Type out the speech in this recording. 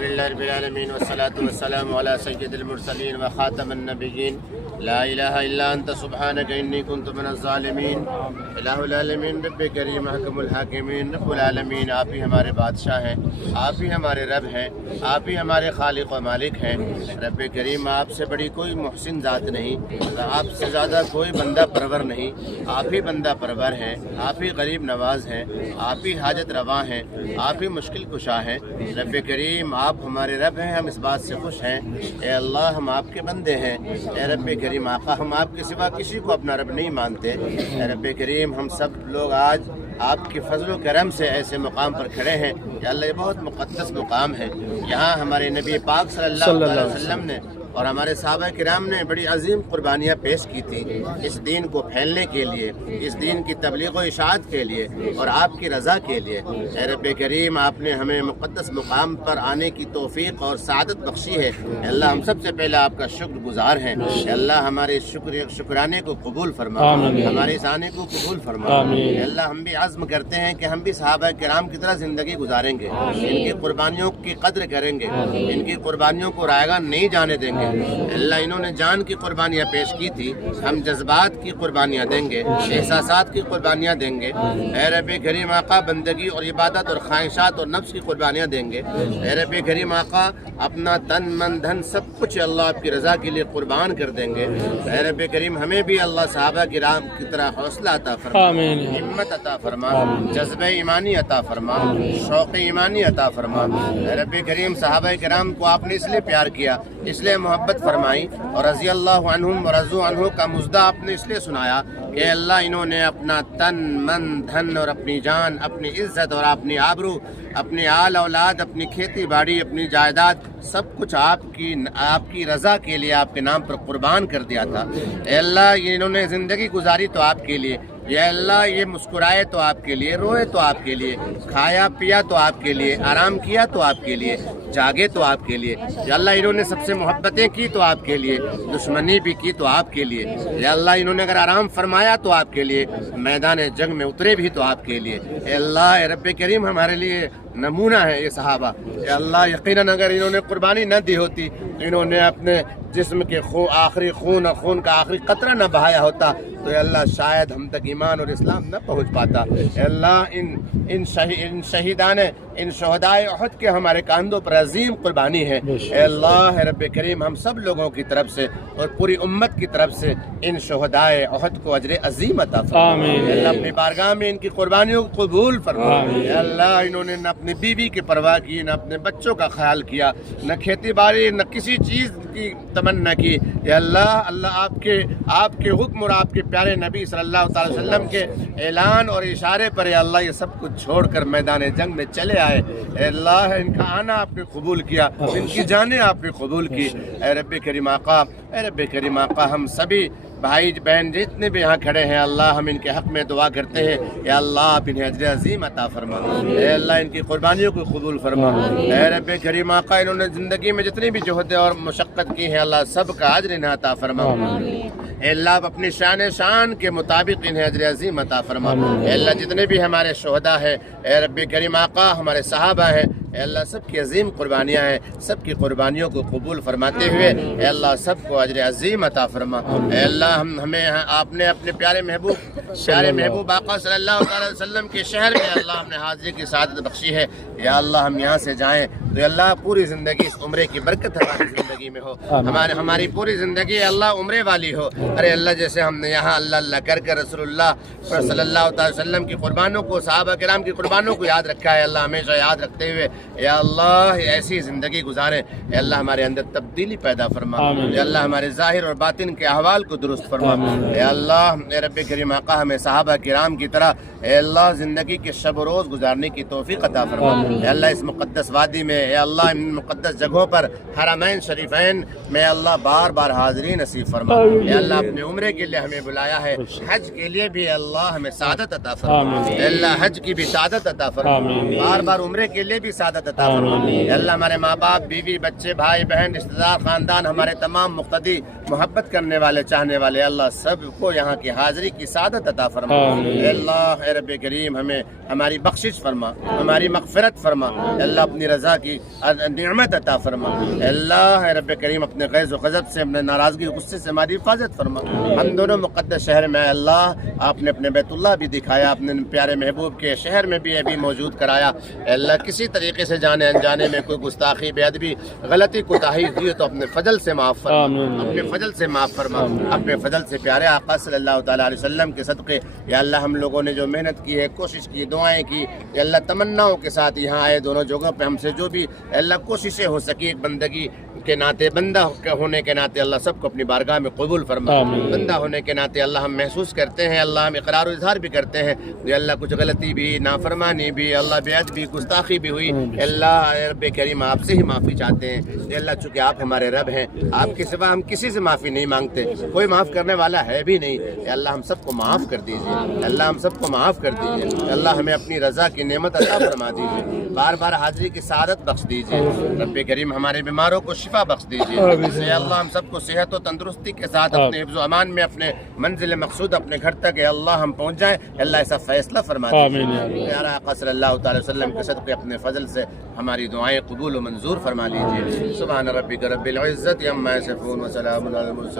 الحمدللہ رب العالمین والصلاة والسلام علی سید المرسلین وخاتم النبیین لا الہ الا انت سبحانک انی کنت من الظالمین الہ العالمین رب کریم حکم الحاکمین رب العالمین آپ ہی ہمارے بادشاہ ہیں، آپ ہی ہمارے رب ہیں، آپ ہی ہمارے خالق و مالک ہیں۔ رب کریم آپ سے بڑی کوئی محسن ذات نہیں، آپ سے زیادہ کوئی بندہ پرور نہیں، آپ ہی بندہ پرور ہیں، آپ ہی غریب نواز ہیں، آپ ہی حاجت رواں ہیں، آپ ہی مشکل کشا ہیں۔ رب کریم آپ ہمارے رب ہیں، ہم اس بات سے خوش ہیں۔ اے اللہ ہم آپ کے بندے ہیں۔ اے رب کریم آقا ہم آپ کے سوا کسی کو اپنا رب نہیں مانتے۔ اے رب کریم ہم سب لوگ آج آپ کے فضل و کرم سے ایسے مقام پر کھڑے ہیں کہ اللہ یہ بہت مقدس مقام ہے۔ یہاں ہمارے نبی پاک صلی اللہ علیہ وسلم نے اور ہمارے صحابہ کرام نے بڑی عظیم قربانیاں پیش کی تھی اس دین کو پھیلنے کے لیے، اس دین کی تبلیغ و اشاعت کے لیے اور آپ کی رضا کے لیے۔ اے رب کریم آپ نے ہمیں مقدس مقام پر آنے کی توفیق اور سعادت بخشی ہے۔ اے اللہ ہم سب سے پہلے آپ کا شکر گزار ہیں۔ اے اللہ ہمارے شکرانے کو قبول فرما، ہمارے اس آنے کو قبول فرما۔ اے اللہ ہم بھی عزم کرتے ہیں کہ ہم بھی صحابہ کرام کی طرح زندگی گزاریں گے، ان کی قربانیوں کی قدر کریں گے، ان کی قربانیوں کو رائیگاں نہیں جانے دیں گے۔ اللہ انہوں نے جان کی قربانیاں پیش کی تھی، ہم جذبات کی قربانیاں دیں گے، احساسات کی قربانیاں دیں گے۔ اے رب کریم آقا بندگی اور عبادت اور خواہشات اور نفس کی قربانیاں دیں گے۔ اے رب کریم آقا اپنا تن من دھن سب کچھ اللہ آپ کی رضا کے لیے قربان کر دیں گے۔ اے رب کریم ہمیں بھی اللہ صحابہ کرام کی طرح حوصلہ عطا فرما، ہمت عطا فرما، جذبہ ایمانی عطا فرما، شوق ایمانی عطا فرما۔ اے رب کریم صحابہ کرام کو آپ نے اس لیے پیار کیا، اس لیے محبت فرمائی اور رضی اللہ عنہم ورضوا عنہ کا مژدہ آپ نے اس لیے سنایا کہ اللہ انہوں نے اپنا تن من دھن اور اپنی جان، اپنی عزت اور اپنی آبرو، اپنی آل اولاد، اپنی کھیتی باڑی، اپنی جائیداد سب کچھ آپ کی رضا کے لیے آپ کے نام پر قربان کر دیا تھا۔ اے اللہ انہوں نے زندگی گزاری تو آپ کے لیے، یا اللہ یہ مسکرائے تو آپ کے لیے، روئے تو آپ کے لیے، کھایا پیا تو آپ کے لیے، آرام کیا تو آپ کے لیے، جاگے تو آپ کے لیے۔ یا اللہ انہوں نے سب سے محبتیں کی تو آپ کے لیے، دشمنی بھی کی تو آپ کے لیے۔ یا اللہ انہوں نے اگر آرام فرمایا تو آپ کے لیے، میدان جنگ میں اترے بھی تو آپ کے لیے۔ اے اللہ اے رب کریم ہمارے لیے نمونہ ہے یہ صحابہ۔ اے اللہ یقیناً اگر انہوں نے قربانی نہ دی ہوتی، انہوں نے اپنے جسم کے آخری خون اور خون کا آخری قطرہ نہ بہایا ہوتا تو اے اللہ شاید ہم تک ایمان اور اسلام نہ پہنچ پاتا۔ اے اللہ ان شہیدان، ان شہدائے احد کے ہمارے کاندھوں پر عظیم قربانی ہے۔ اے اللہ رب کریم ہم سب لوگوں کی طرف سے اور پوری امت کی طرف سے ان شہدائے احد کو اجر عظیم عطا فرما۔ اے اللہ اپنی بارگاہ میں ان کی قربانیوں کو قبول فرما۔ اے اللہ انہوں نے نہ اپنی بیوی کی پرواہ کی، نہ اپنے بچوں کا خیال کیا، نہ کھیتی باڑی، نہ کسی چیز کی تمنا کی۔ اے اللہ آپ کے حکم اور آپ کے پیارے نبی صلی اللہ علیہ وسلم کے اعلان اور اشارے پر اے اللہ یہ سب کچھ چھوڑ کر میدان جنگ میں چلے آئے۔ اے اللہ ان کا آنا آپ نے قبول کیا، ان کی جانیں آپ نے قبول کی۔ اے رب کریم آقا، اے رب کریم آقا ہم سبھی بھائی بہن جتنے بھی یہاں کھڑے ہیں اللہ ہم ان کے حق میں دعا کرتے ہیں یا اللہ آپ انہیں اجر عظیم عطا فرما۔ اے اللہ ان کی قربانیوں کو قبول فرما۔ اے رب کریم آقا انہوں نے زندگی میں جتنی بھی جہد اور مشقت کی ہے اللہ سب کا اجر انہیں عطا فرما۔ اے اللہ آپ اپنی شان کے مطابق انہیں اجر عظیم عطا فرما۔ اے اللہ جتنے بھی ہمارے شہداء ہیں، اے رب کریم آقا ہمارے صحابہ ہیں، اے اللہ سب کی عظیم قربانیاں ہیں، سب کی قربانیوں کو قبول فرماتے ہوئے اے اللہ سب کو اجر عظیم عطا فرما۔ اے اللہ ہمیں آپ نے اپنے پیارے محبوب آقا صلی اللہ علیہ وسلم کے شہر میں اللہ ہم نے حاضری کی سعادت بخشی ہے۔ یا اللہ ہم یہاں سے جائیں تو اللہ پوری زندگی اس عمرے کی برکت ہماری زندگی میں ہو، ہماری پوری زندگی اللہ عمرے والی ہو۔ ارے اللہ جیسے ہم نے یہاں اللہ اللہ کر کے رسول اللہ صلی اللہ علیہ وسلم کی قربانوں کو، صحابہ کرام کی قربانوں کو یاد رکھا ہے، اللہ ہمیشہ یاد رکھتے ہوئے یا اللہ ایسی زندگی گزاریں۔ اے اللہ ہمارے اندر تبدیلی پیدا فرما۔ اے اللہ ہمارے ظاہر اور باطن کے احوال کو درست فرما۔ اے اللہ اے رب کریم آقا ہمیں صحابہ کرام کی طرح اے اللہ زندگی کے شب و روز گزارنے کی توفیق عطا فرما۔ اے اللہ اس مقدس وادی میں اے اللہ ان مقدس جگہوں پر حرمین شریفین میں اللہ بار بار حاضری نصیب فرما۔ اے اللہ اپنے عمرے کے لیے ہمیں بلایا ہے، حج کے لیے بھی اللہ ہمیں سعادت عطا فرما۔ اے اللہ حج کی بھی سعادت عطا فرما، بار بار عمرے کے لیے بھی سعادت عطا فرما۔ اے اللہ ہمارے ماں باپ، بیوی، بچے، بھائی بہن، رشتہ دار، خاندان، ہمارے تمام مقتدی محبت کرنے والے چاہنے والے اللہ سب کو یہاں کی حاضری کی سعادت عطا فرما۔ اے اللہ اے رب کریم ہمیں ہماری بخشش فرما، ہماری مغفرت فرما، اے اللہ اپنی رضا کی نعمت عطا فرما۔ اے اللہ اے رب کریم اپنے غیظ و غضب سے، اپنے ناراضگی و غصے سے ہماری حفاظت فرما۔ ہم دونوں مقدس شہر میں اللہ آپ نے اپنے بیت اللہ بھی دکھایا، اپنے پیارے محبوب کے شہر میں بھی ابھی موجود کرایا۔ اے اللہ کسی طریقے سے جانے انجانے میں کوئی گستاخی، بے ادبی، غلطی کوتاہی ہوئی تو اپنے فضل سے معاف فرما، اپنے فضل سے معاف فرما، اپنے فضل سے پیارے آقا صلی اللہ تعالیٰ علیہ وسلم کے صدقے یا اللہ ہم لوگوں نے جو محنت کی ہے، کوشش کی، دعائیں کی، یا اللہ تمناؤں کے ساتھ یہاں آئے دونوں جگہوں پہ، ہم سے جو بھی اللہ کوششیں ہو سکی ایک بندگی کے ناطے، بندہ ہونے کے ناطے اللہ سب کو اپنی بارگاہ میں قبول فرما۔ بندہ ہونے کے ناطے اللہ ہم محسوس کرتے ہیں، اللہ ہم اقرار و اظہار بھی کرتے ہیں کہ اللہ کچھ غلطی بھی، نافرمانی بھی، اللہ بے ادبی، گستاخی بھی ہوئی، اللہ رب کریم آپ سے ہی معافی چاہتے ہیں۔ یا اللہ چونکہ آپ ہمارے رب ہیں، آپ کے سوا ہم کسی سے معافی نہیں مانگتے، کوئی معاف کرنے والا ہے بھی نہیں۔ یا اللہ ہم سب کو معاف کر دیجیے، اللہ ہم سب کو معاف کر دیجیے، اللہ ہمیں اپنی رضا کی نعمت عطا فرما دیجیے، بار بار حاضری کی سعادت بخش دیجیے، رب کریم ہمارے بیماروں کو شفا بخش دیجیے۔ اے اللہ ہم سب کو صحت و تندرستی کے ساتھ اپنے حفظ و امان میں اپنے منزل مقصود اپنے گھر تک اے اللہ ہم پہنچ جائیں، اللہ ایسا فیصلہ فرما دیجیے۔ پیارا آقا صلی اللہ تعالی وسلم کے صدقے اپنے فضل سے ہماری دعائیں قبول و منظور فرما لیجیے۔ سبحان ربک رب العزت عما یصفون وسلام علی المرسلین۔